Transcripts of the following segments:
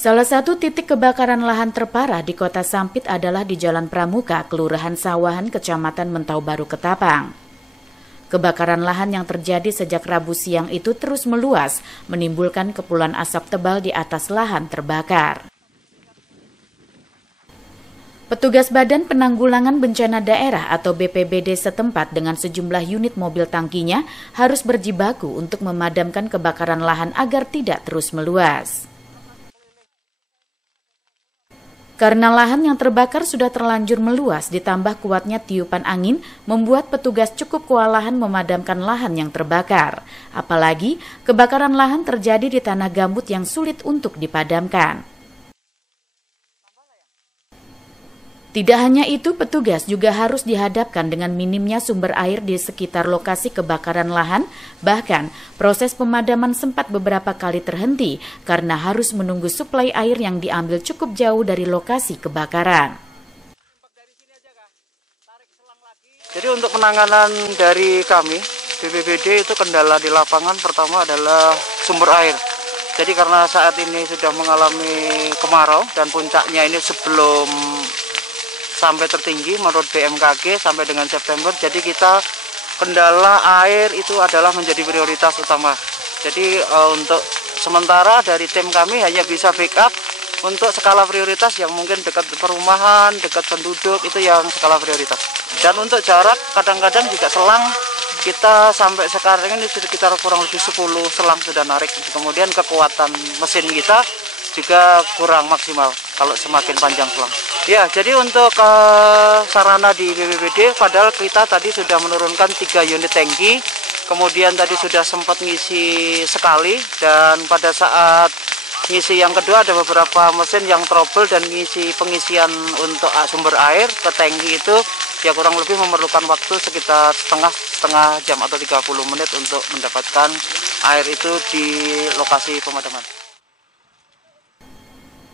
Salah satu titik kebakaran lahan terparah di Kota Sampit adalah di Jalan Pramuka, Kelurahan Sawahan, Kecamatan Mentau Baru, Ketapang. Kebakaran lahan yang terjadi sejak Rabu siang itu terus meluas, menimbulkan kepulan asap tebal di atas lahan terbakar. Petugas Badan Penanggulangan Bencana Daerah atau BPBD setempat dengan sejumlah unit mobil tangkinya harus berjibaku untuk memadamkan kebakaran lahan agar tidak terus meluas. Karena lahan yang terbakar sudah terlanjur meluas, ditambah kuatnya tiupan angin, membuat petugas cukup kewalahan memadamkan lahan yang terbakar. Apalagi, kebakaran lahan terjadi di tanah gambut yang sulit untuk dipadamkan. Tidak hanya itu, petugas juga harus dihadapkan dengan minimnya sumber air di sekitar lokasi kebakaran lahan. Bahkan, proses pemadaman sempat beberapa kali terhenti karena harus menunggu suplai air yang diambil cukup jauh dari lokasi kebakaran. Jadi untuk penanganan dari kami, BPBD itu kendala di lapangan pertama adalah sumber air. Jadi karena saat ini sudah mengalami kemarau dan puncaknya ini sebelum sampai tertinggi menurut BMKG sampai dengan September, jadi kita kendala air itu adalah menjadi prioritas utama. Jadi untuk sementara dari tim kami hanya bisa backup untuk skala prioritas yang mungkin dekat perumahan, dekat penduduk, itu yang skala prioritas. Dan untuk jarak kadang-kadang juga selang kita sampai sekarang ini sekitar kurang lebih 10 selang sudah narik. Kemudian kekuatan mesin kita juga kurang maksimal kalau semakin panjang selang. Ya, jadi untuk sarana di BPBD, padahal kita tadi sudah menurunkan 3 unit tangki, kemudian tadi sudah sempat ngisi sekali, dan pada saat ngisi yang kedua ada beberapa mesin yang trouble dan ngisi pengisian untuk sumber air ke tangki itu ya kurang lebih memerlukan waktu sekitar setengah jam atau 30 menit untuk mendapatkan air itu di lokasi pemadaman.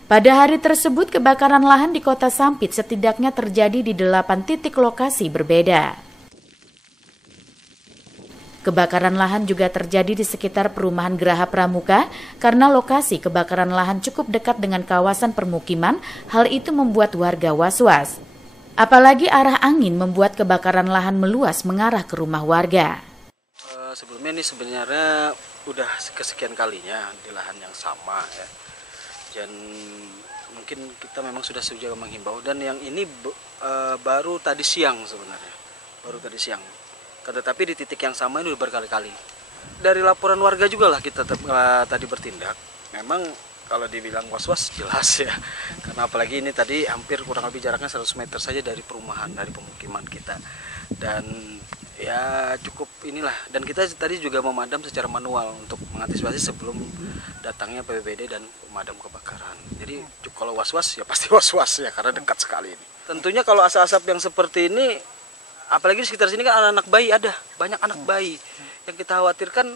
Pada hari tersebut, kebakaran lahan di Kota Sampit setidaknya terjadi di 8 titik lokasi berbeda. Kebakaran lahan juga terjadi di sekitar perumahan Geraha Pramuka karena lokasi kebakaran lahan cukup dekat dengan kawasan permukiman. Hal itu membuat warga was-was. Apalagi arah angin membuat kebakaran lahan meluas mengarah ke rumah warga. Sebelumnya ini sebenarnya udah kesekian kalinya di lahan yang sama ya. Dan mungkin kita memang sudah juga menghimbau, dan yang ini baru tadi siang sebenarnya, tetapi di titik yang sama ini udah berkali-kali. Dari laporan warga juga lah kita tadi bertindak. Memang kalau dibilang was-was jelas ya, karena apalagi ini tadi hampir kurang lebih jaraknya 100 meter saja dari perumahan, dari pemukiman kita, dan ya cukup inilah. Dan kita tadi juga memadam secara manual untuk mengantisipasi sebelum datangnya BPBD dan pemadam kebakaran. Jadi kalau was-was ya pasti was-was ya, karena dekat sekali ini. Tentunya kalau asap-asap yang seperti ini, apalagi di sekitar sini kan anak-anak bayi, ada banyak anak bayi. Yang kita khawatirkan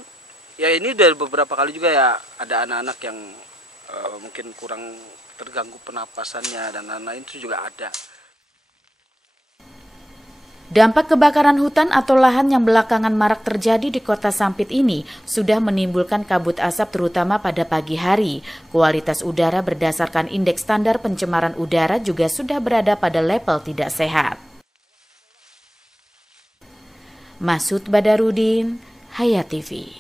ya ini dari beberapa kali juga ya ada anak-anak yang mungkin kurang terganggu pernapasannya dan lain-lain, itu juga ada. Dampak kebakaran hutan atau lahan yang belakangan marak terjadi di Kota Sampit ini sudah menimbulkan kabut asap terutama pada pagi hari. Kualitas udara berdasarkan indeks standar pencemaran udara juga sudah berada pada level tidak sehat. Masud Badarudin, Hayat TV.